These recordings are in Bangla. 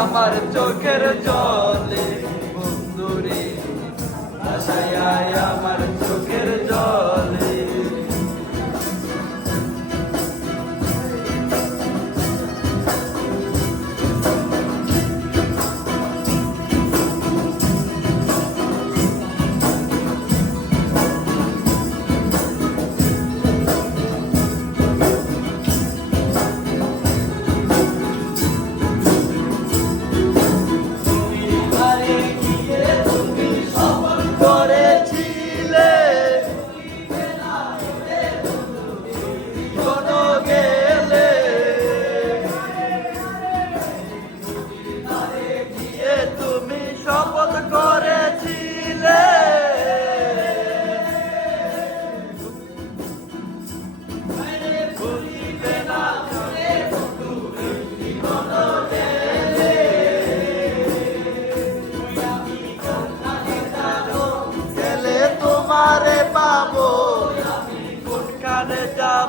আমার চোখের জলে বন্ধুরে আশায় আমার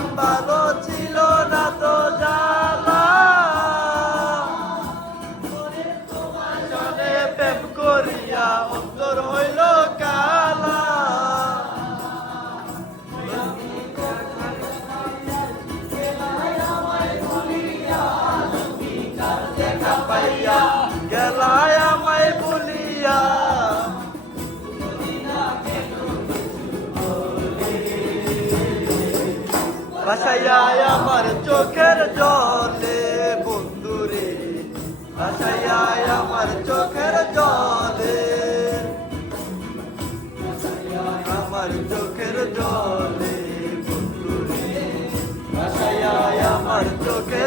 ছিলাম ভালো ভাসাইয়া আমার চোখের জলে, বন্ধুরে। ভাসাইয়া আমার চোখের জলে। আমার চোখের জলে, বন্ধুরে। ভাসাইয়া আমার চোখের